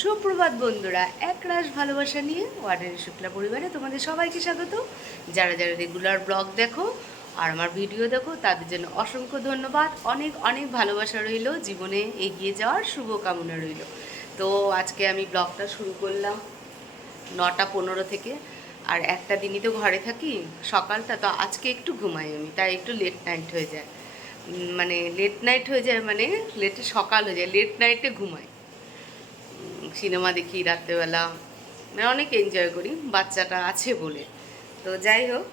সুপ্রভাত বন্ধুরা, এক রাশ ভালোবাসা নিয়ে ওয়ার্ডের শুক্লা পরিবারে তোমাদের সবাইকে স্বাগত। যারা যারা রেগুলার ব্লগ দেখো আর আমার ভিডিও দেখো, তাদের জন্য অসংখ্য ধন্যবাদ। অনেক অনেক ভালোবাসা রইল, জীবনে এগিয়ে যাওয়ার শুভকামনা রইল। তো আজকে আমি ব্লগটা শুরু করলাম নটা পনেরো থেকে। আর একটা দিনই তো ঘরে থাকি, সকালটা তো আজকে একটু ঘুমাই আমি, তাই একটু লেট নাইট হয়ে যায়। মানে লেট নাইট হয়ে যায় মানে লেটে সকাল হয়ে যায় লেট নাইটে ঘুমাই। সিনেমা দেখি রাত্রেবেলা। মানে অনেক এনজয় করি, বাচ্চাটা আছে বলে। তো যাই হোক,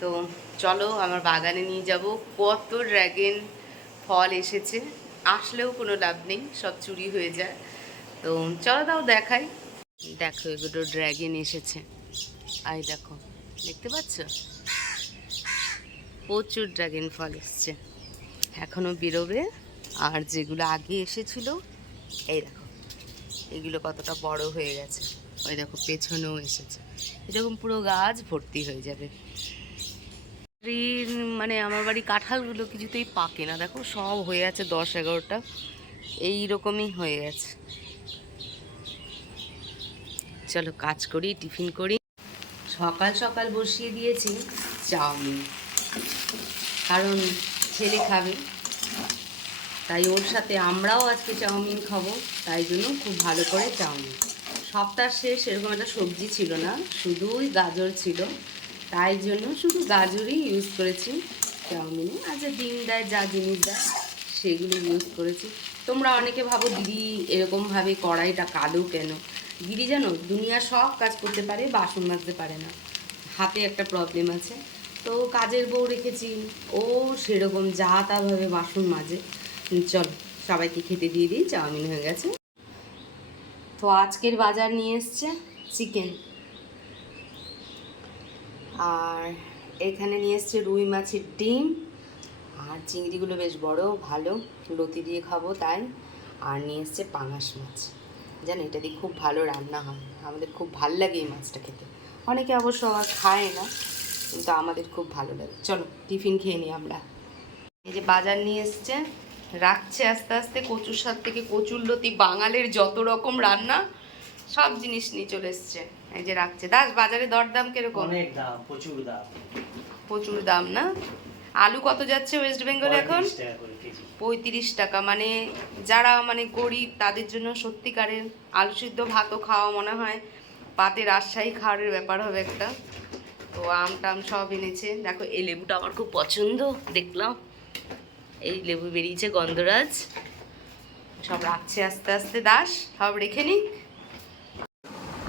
তো চলো আমার বাগানে নিয়ে যাব। কত ড্র্যাগন ফল এসেছে, আসলেও কোনো লাভ নেই, সব চুরি হয়ে যায়। তো চলো তাও দেখাই। দেখো এগুলো ড্র্যাগন এসেছে। আই দেখো, দেখতে পাচ্ছ? প্রচুর ড্র্যাগন ফল এসছে। এখনও বেরোবে। আর যেগুলো আগে এসেছিল, এই দেখো। এগুলো কতটা বড় হয়ে গেছে। ওই দেখো, পেছনেও এসেছে। এরকম পুরো গাছ ভর্তি হয়ে যাবে। মানে আমার বাড়ি কাঁঠালগুলো কিছুতেই পাকে না। দেখো, সব হয়ে আছে দশ এগারোটা। এই রকমই হয়ে গেছে। চলো, কাজ করি, টিফিন করি। সকাল সকাল বসিয়ে দিয়েছি চাউমিন। কারণ ছেলে খাবে। তাই ওর সাথে আমরাও আজকে চাউমিন খাব, তাই জন্য খুব ভালো করে চাউমিন। সপ্তাহ শেষ এরকম একটা সবজি ছিল না, শুধুই গাজর ছিল। তাই জন্য শুধু গাজরই ইউজ করেছি চাউমিনে। আর যে ডিম দেয়, যা জিনিস দেয়, সেগুলো ইউজ করেছি। তোমরা অনেকে ভাবো, দিদি, এরকমভাবে কড়াইটা কালো কেন? দিদি, জানো, দুনিয়া সব কাজ করতে পারে, বাসন মাজতে পারে না। হাতে একটা প্রবলেম আছে। তো কাজের বউ রেখেছি, ও সেরকম যা তাভাবে বাসন মাজে। চল, সবাইকে খেতে দিয়ে দিই, চাউমিন হয়ে গেছে। তো আজকের বাজার নিয়ে এসছে চিকেন। আর এখানে নিয়ে এসছে রুই মাছের ডিম। আর চিংড়িগুলো বেশ বড়, ভালো লতি দিয়ে খাব তাই। আর নিয়ে এসছে পাঙাশ মাছ। জানো, এটা দিয়ে খুব ভালো রান্না হয়। আমাদের খুব ভালো লাগে এই মাছটা খেতে। অনেকে অবশ্য আবার খায় না, কিন্তু আমাদের খুব ভালো লাগে। চলো, টিফিন খেয়ে নিই আমরা। এই যে বাজার নিয়ে এসছে রাখছে আস্তে আস্তে কচুর সাথ থেকে কচুর লতি বাঙালির যত রকম রান্না সব জিনিস নিয়ে চলে এসছে। এই যে রাখছে। দাস বাজারে দরদাম কীরকম? অনেক দাম প্রচুর দাম। প্রচুর দাম না? আলু কত যাচ্ছে ওয়েস্ট বেঙ্গলে এখন? 35 টাকা করে কেজি। পঁয়ত্রিশ টাকা। মানে যারা মানে গরিব তাদের জন্য সত্যিকারের আলু সিদ্ধ ভাতও খাওয়া মনে হয়। পাতে রাজশাহী খাওয়ারের ব্যাপার হবে একটা। তো আম টাম সব এনেছে। দেখো এই লেবুটা আমার খুব পছন্দ। দেখলাম। এই লেবু বেরিয়েছে, গন্ধরাজ। সব রাখছে আস্তে আস্তে, দাস, সব রেখে নিক।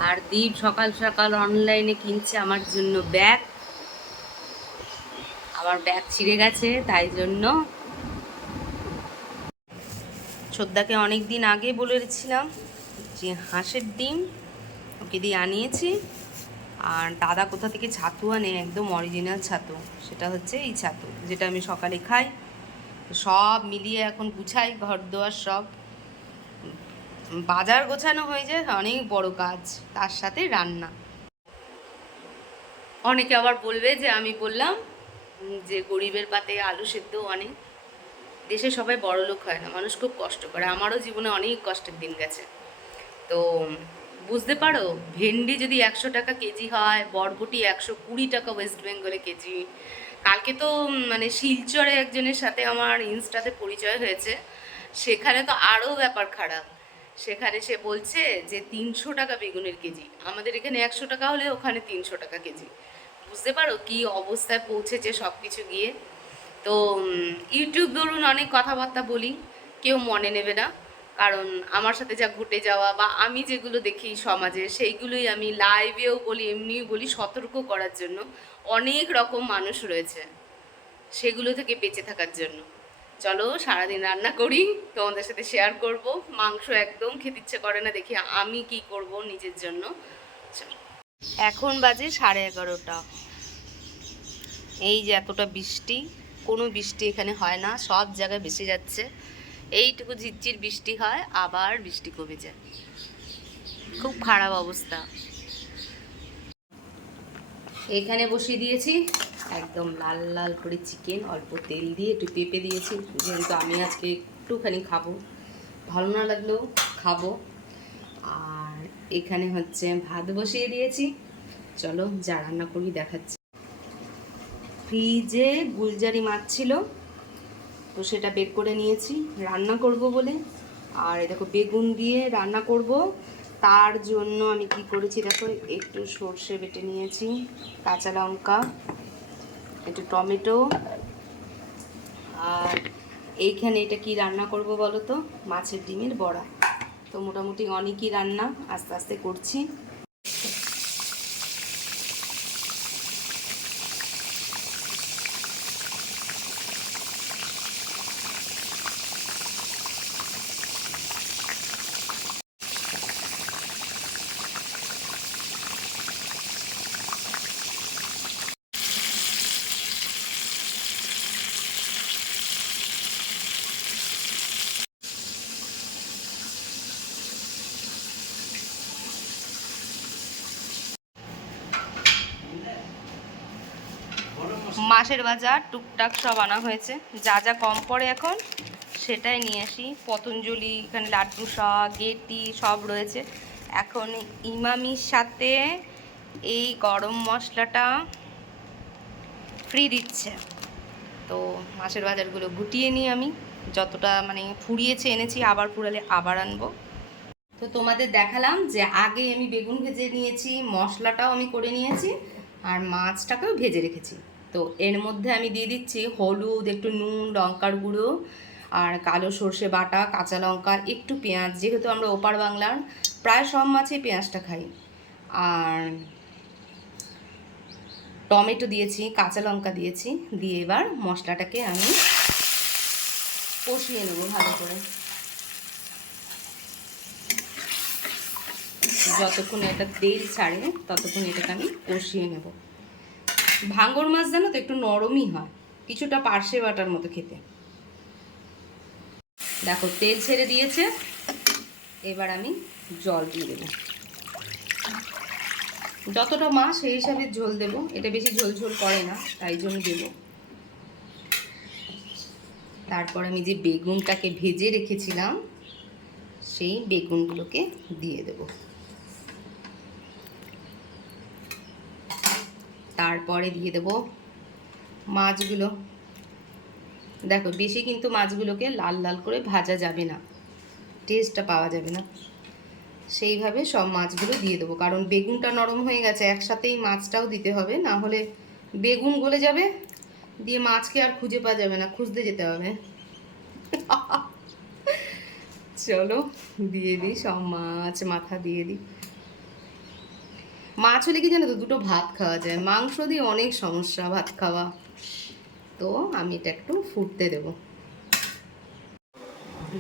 আর দীপ সকাল সকাল অনলাইনে কিনছে আমার জন্য ব্যাগ। আমার ব্যাগ ছিঁড়ে গেছে, তাই জন্য। শ্রদ্ধাকে অনেক দিন আগে বলেছিলাম যে হাঁসের ডিম ওকে দিয়ে আনিয়েছি। আর দাদা কোথা থেকে ছাতু আনে? একদম অরিজিনাল ছাতু। সেটা হচ্ছে এই ছাতু, যেটা আমি সকালে খাই। সব মিলিয়ে এখন গুছাই ঘর দোয়ার সব। বাজার গোছানো হয়ে যায় অনেক বড় কাজ, তার সাথে রান্না। অনেকে আবার বলবে যে, আমি বললাম যে, গরিবের পাতে আলু সেদ্ধ অনেক। দেশে সবাই বড় লোক হয় না, মানুষ খুব কষ্ট করে। আমারও জীবনে অনেক কষ্টের দিন গেছে। তো, বুঝতে পারো, ভেন্ডি যদি একশো টাকা কেজি হয়, বরবটি একশো কুড়ি টাকা ওয়েস্ট বেঙ্গলে কেজি কালকে তো মানে শিলচরে একজনের সাথে আমার ইনস্টাতে পরিচয় হয়েছে। সেখানে তো আরও ব্যাপার খারাপ। সেখানে সে বলছে যে, তিনশো টাকা বেগুনের কেজি। আমাদের এখানে একশো টাকা হলে ওখানে তিনশো টাকা কেজি। বুঝতে পারো কি অবস্থায় পৌঁছেছে সব কিছু গিয়ে। তো ইউটিউব ধরুন অনেক কথাবার্তা বলি, কেউ মনে নেবে না। কারণ আমার সাথে যা ঘটে যাওয়া বা আমি যেগুলো দেখি সমাজে, সেইগুলোই আমি লাইভেও বলি, এমনিও বলি সতর্ক করার জন্য। অনেক রকম মানুষ রয়েছে। সেগুলো থেকে বেঁচে থাকার জন্য। চলো, সারাদিন রান্না করি, তোমাদের সাথে শেয়ার করব। মাংস একদম খেতে ইচ্ছে করে না, দেখি আমি কি করব নিজের জন্য। এখন বাজে সাড়ে এগারোটা। এই যে এতটা বৃষ্টি, কোনো বৃষ্টি এখানে হয় না, সব জায়গায় ভেসে যাচ্ছে। এইটুকু ঝিরঝির বৃষ্টি হয়, আবার বৃষ্টি কমে যায়। খুব খারাপ অবস্থা। এখানে বসিয়ে দিয়েছি। একদম লাল লাল করে চিকেন অল্প তেল দিয়ে একটু পেঁপে দিয়েছি। যেহেতু আমি আজকে একটুখানি খাব, ভালো না লাগলেও খাব। আর এখানে হচ্ছে ভাত বসিয়ে দিয়েছি। চলো যা রান্না করি, দেখাচ্ছি। ফ্রিজে গুলজারি মাছ ছিল, তো সেটা বের করে নিয়েছি। রান্না করব বলে। আর দেখো, বেগুন দিয়ে রান্না করব। তার জন্য আমি কি করেছি? দেখো, একটু সর্ষে বেটে নিয়েছি, কাঁচা লঙ্কা, একটু টমেটো, আর এইখানে এটা কি রান্না করব বলো তো? মাছের ডিমের বড়া। তো মোটামুটি অনেকই রান্না আস্তে আস্তে করছি। মাছের বাজার, টুকটাক সব আনা হয়েছে। যা যা কম পড়ে এখন, সেটাই নিয়ে আসি। পতঞ্জলি, এখানে লাড্ডু শাক, গেটি সব রয়েছে। এখন ইমামির সাথে এই গরম মশলাটা ফ্রি দিচ্ছে। তো মাছের বাজারগুলো গুটিয়ে নিই আমি। যতটা মানে ফুরিয়েছে, এনেছি, আবার ফুরালে আবার আনব। তো তোমাদের দেখালাম যে আগে আমি বেগুন ভেজে নিয়েছি, মশলাটাও আমি করে নিয়েছি, আর মাছটাকেও ভেজে রেখেছি। তো এর মধ্যে আমি দিয়ে দিচ্ছি হলুদ, একটু নুন, লঙ্কার গুঁড়ো আর কালো সর্ষে বাটা, কাঁচা লঙ্কা, একটু পেঁয়াজ। যেহেতু আমরা ওপার বাংলার, প্রায় সব মাছেই পেঁয়াজটা খাই। আর টমেটো দিয়েছি, কাঁচা লঙ্কা দিয়েছি, দিয়ে এবার মশলাটাকে আমি কষিয়ে নেব ভালো করে। যতক্ষণ এটা তেল ছাড়ে, ততক্ষণ এটাকে আমি কষিয়ে নেব। ভাঙ্গর মাছ জানো তো একটু নরমই হয়। কিছুটা পার্শে বাটার মতো খেতে। দেখো, তেল ছেড়ে দিয়েছে। এবার আমি জল দিয়ে দেবো। যতটা মাছ সেই হিসাবে ঝোল দেব। এটা বেশি ঝোল ঝোল করে না, তাই জন্য দেব। তারপর আমি যে বেগুনটাকে ভেজে রেখেছিলাম, সেই বেগুনগুলোকে দিয়ে দেবো। তারপরে দিয়ে দেবো মাছগুলো। দেখো, বেশি কিন্তু মাছগুলোকে লাল লাল করে ভাজা যাবে না। টেস্টটা পাওয়া যাবে না। সেইভাবে সব মাছগুলো দিয়ে দেবো। কারণ বেগুনটা নরম হয়ে গেছে, একসাথেই মাছটাও দিতে হবে। না হলে বেগুন গলে যাবে, দিয়ে মাছকে আর খুঁজে পাওয়া যাবে না, খুঁজতে যেতে হবে। চলো, দিয়ে দিই সব মাছ, মাথা দিয়ে দিই। মাছ হলে কি জানো তো দুটো ভাত খাওয়া যায়। মাংস দিয়ে অনেক সমস্যা, ভাত খাওয়া। তো আমি এটা একটু ফুটতে দেব।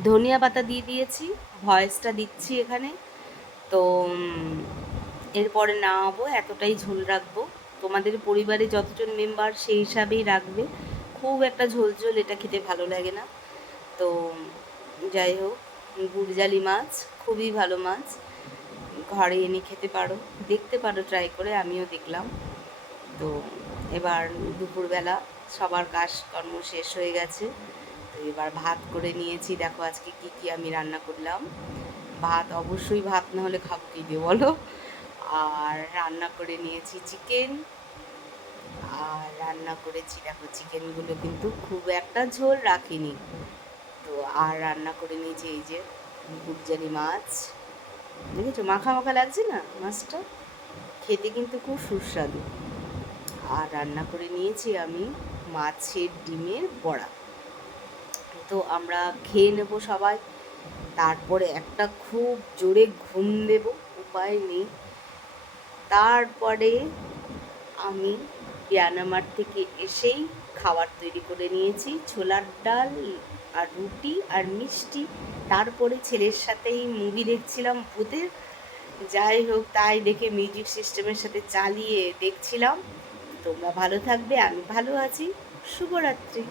ধনিয়া পাতা দিয়ে দিয়েছি, ভয়েসটা দিচ্ছি এখানে। তো এরপরে না হব এতটাই ঝোল রাখব। তোমাদের পরিবারে যতজন মেম্বার সেই হিসাবেই রাখবে। খুব একটা ঝোল ঝোল এটা খেতে ভালো লাগে না। তো, যাই হোক, গুড়জালি মাছ, খুবই ভালো মাছ। ঘরে এনে খেতে পারো। দেখতে পারো ট্রাই করে, আমিও দেখলাম। তো এবার দুপুরবেলা সবার কাজকর্ম শেষ হয়ে গেছে। তো এবার ভাত করে নিয়েছি। দেখো আজকে কি কি আমি রান্না করলাম। ভাত, অবশ্যই ভাত না হলে খাব কি দিয়ে বলো? আর রান্না করে নিয়েছি চিকেন আর রান্না করেছি, দেখো চিকেনগুলো কিন্তু খুব একটা ঝোল রাখিনি। তো আর রান্না করে নিয়েছি এই যে গুজ্জারি মাছ। দেখেছ? মাখা মাখা লাগছে না? মাছটা? খেতে কিন্তু খুব সুস্বাদু। আর রান্না করে নিয়েছি আমি মাছের ডিমের বড়া। তো আমরা খেয়ে নেব সবাই। তারপরে একটা খুব জোরে ঘুম দেব, উপায় নেই। তারপরে আমি পিয়ানামার থেকে এসেই খাবার তৈরি করে নিয়েছি। ছোলার ডাল আর রুটি আর মিষ্টি। তারপরে ছেলের সাথেই মুভি দেখছিলাম ভূতের। যাই হোক, তাই দেখে মিউজিক সিস্টেমের সাথে চালিয়ে দেখছিলাম। তোমরা ভালো থাকবে, আমি ভালো আছি। শুভরাত্রি।